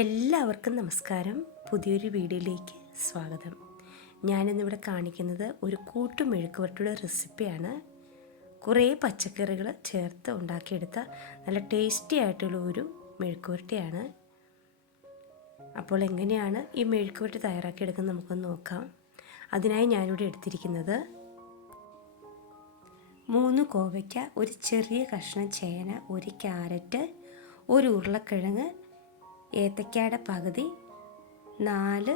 എല്ലാവർക്കും നമസ്കാരം. പുതിയൊരു വീഡിയോയിലേക്ക് സ്വാഗതം. ഞാനിന്നിവിടെ കാണിക്കുന്നത് ഒരു കൂട്ടു മെഴുക്കുവരട്ടിയുടെ റെസിപ്പിയാണ്. കുറേ പച്ചക്കറികൾ ചേർത്ത് ഉണ്ടാക്കിയെടുത്ത നല്ല ടേസ്റ്റി ആയിട്ടുള്ള ഒരു മെഴുക്കുവരട്ടിയാണ്. അപ്പോൾ എങ്ങനെയാണ് ഈ മെഴുക്കുവരട്ടി തയ്യാറാക്കിയെടുക്കുന്നത് നമുക്കൊന്ന് നോക്കാം. അതിനായി ഞാനിവിടെ എടുത്തിരിക്കുന്നത് മൂന്ന് കോവയ്ക്ക ഒരു ചെറിയ കഷ്ണം ചേന ഒരു ക്യാരറ്റ് ഒരു ഉരുളക്കിഴങ്ങ് ഏത്തക്കയുടെ പകുതി നാല്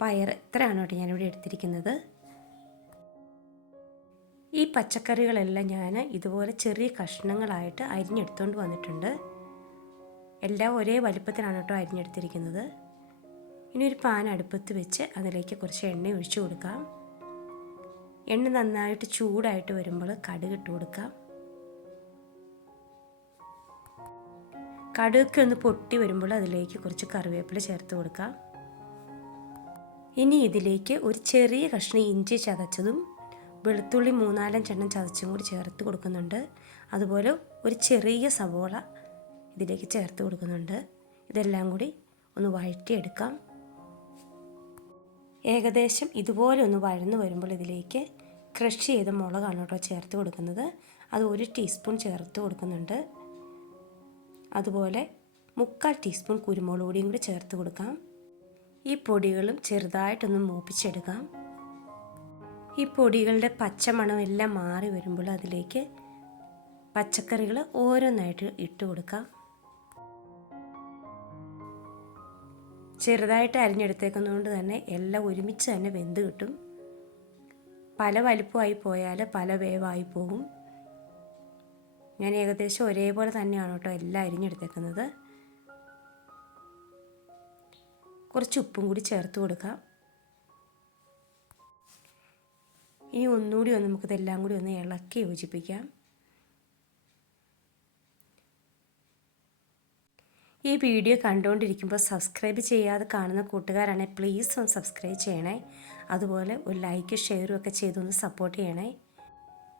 പയർ. ഇത്രയാണ് കേട്ടോ ഞാനിവിടെ എടുത്തിരിക്കുന്നത്. ഈ പച്ചക്കറികളെല്ലാം ഞാൻ ഇതുപോലെ ചെറിയ കഷ്ണങ്ങളായിട്ട് അരിഞ്ഞെടുത്തുകൊണ്ട് വന്നിട്ടുണ്ട്. എല്ലാം ഒരേ വലിപ്പത്തിലാണ് കേട്ടോ അരിഞ്ഞെടുത്തിരിക്കുന്നത്. ഇനി ഒരു പാൻ അടുപ്പത്ത് വെച്ച് അതിലേക്ക് കുറച്ച് എണ്ണ ഒഴിച്ചു കൊടുക്കാം. എണ്ണ നന്നായിട്ട് ചൂടായിട്ട് വരുമ്പോൾ കടുക് ഇട്ട് കൊടുക്കാം. കടുകൊക്കെ ഒന്ന് പൊട്ടി വരുമ്പോൾ അതിലേക്ക് കുറച്ച് കറിവേപ്പില ചേർത്ത് കൊടുക്കാം ഇനി ഇതിലേക്ക് ഒരു ചെറിയ കഷ്ണം ഇഞ്ചി ചതച്ചതും വെളുത്തുള്ളി മൂന്നാലഞ്ചെണ്ണം ചതച്ചും കൂടി ചേർത്ത് കൊടുക്കുന്നുണ്ട്. അതുപോലെ ഒരു ചെറിയ സവോള ഇതിലേക്ക് ചേർത്ത് കൊടുക്കുന്നുണ്ട്. ഇതെല്ലാം കൂടി ഒന്ന് വഴറ്റിയെടുക്കാം. ഏകദേശം ഇതുപോലെ ഒന്ന് വഴന്ന് വരുമ്പോൾ ഇതിലേക്ക് ക്രഷ് ചെയ്ത മുളകാണ് കേട്ടോ ചേർത്ത് കൊടുക്കുന്നത്. അത് ഒരു ടീസ്പൂൺ ചേർത്ത് കൊടുക്കുന്നുണ്ട്. അതുപോലെ മുക്കാൽ ടീസ്പൂൺ കുരുമുളക് പൊടിയും കൂടി ചേർത്ത് കൊടുക്കാം. ഈ പൊടികളും ചെറുതായിട്ടൊന്ന് മൂപ്പിച്ചെടുക്കാം. ഈ പൊടികളുടെ പച്ചമണം എല്ലാം മാറി വരുമ്പോൾ അതിലേക്ക് പച്ചക്കറികൾ ഓരോന്നായിട്ട് ഇട്ട് കൊടുക്കാം. ചെറുതായിട്ട് അരിഞ്ഞെടുത്തേക്കുന്നതുകൊണ്ട് തന്നെ എല്ലാം ഒരുമിച്ച് തന്നെ വെന്ത് കിട്ടും. പല വലിപ്പമായി പോയാൽ പല വേവായി പോകും. ഞാൻ ഏകദേശം ഒരേപോലെ തന്നെയാണ് കേട്ടോ എല്ലാം അരിഞ്ഞെടുത്തേക്കുന്നത്. കുറച്ച് ഉപ്പും കൂടി ചേർത്ത് കൊടുക്കാം. ഇനി ഒന്നുകൂടി ഒന്ന് നമുക്കിതെല്ലാം കൂടി ഒന്ന് ഇളക്കി യോജിപ്പിക്കാം. ഈ വീഡിയോ കണ്ടുകൊണ്ടിരിക്കുമ്പോൾ സബ്സ്ക്രൈബ് ചെയ്യാതെ കാണുന്ന കൂട്ടുകാരാണെങ്കിൽ പ്ലീസ് ഒന്ന് സബ്സ്ക്രൈബ് ചെയ്യണേ. അതുപോലെ ഒരു ലൈക്ക് ഷെയറും ഒക്കെ ചെയ്തൊന്ന് സപ്പോർട്ട് ചെയ്യണേ.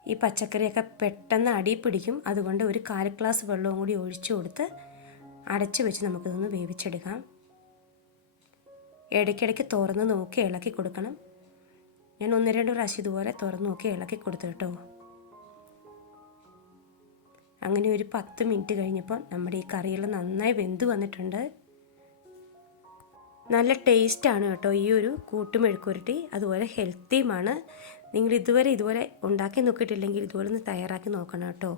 ഈ പച്ചക്കറിയൊക്കെ പെട്ടെന്ന് അടി പിടിക്കും. അതുകൊണ്ട് ഒരു കാൽ ഗ്ലാസ് വെള്ളവും കൂടി ഒഴിച്ചു കൊടുത്ത് അടച്ചു വെച്ച് നമുക്കിതൊന്ന് വേവിച്ചെടുക്കാം. ഇടയ്ക്കിടയ്ക്ക് തുറന്ന് നോക്കി ഇളക്കി കൊടുക്കണം. ഞാൻ ഒന്ന് രണ്ട് പ്രാവശ്യം ഇതുപോലെ തുറന്ന് നോക്കി ഇളക്കി കൊടുത്തു കേട്ടോ. അങ്ങനെ ഒരു പത്ത് മിനിറ്റ് കഴിഞ്ഞപ്പോൾ നമ്മുടെ ഈ കറിയെല്ലാം നന്നായി വെന്ത് വന്നിട്ടുണ്ട്. നല്ല ടേസ്റ്റാണ് കേട്ടോ ഈ ഒരു കൂട്ടുമെഴുക്കുരുട്ടി. അതുപോലെ ഹെൽത്തിയുമാണ്. നിങ്ങൾ ഇതുവരെ ഇതുപോലെ ഉണ്ടാക്കി നോക്കിയിട്ടില്ലെങ്കിൽ ഇതുപോലെ ഒന്ന് തയ്യാറാക്കി നോക്കണം കേട്ടോ.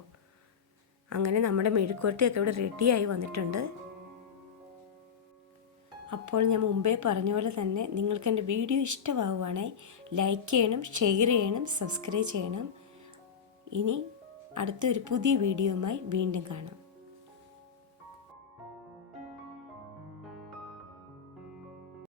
അങ്ങനെ നമ്മുടെ മെഴുക്കുരട്ടിയൊക്കെ ഇവിടെ റെഡിയായി വന്നിട്ടുണ്ട്. അപ്പോൾ ഞാൻ മുമ്പേ പറഞ്ഞ പോലെ തന്നെ നിങ്ങൾക്ക് എന്റെ വീഡിയോ ഇഷ്ടമാവുകയാണെങ്കിൽ ലൈക്ക് ചെയ്യണം ഷെയർ ചെയ്യണം സബ്സ്ക്രൈബ് ചെയ്യണം. ഇനി അടുത്തൊരു പുതിയ വീഡിയോയുമായി വീണ്ടും കാണാം.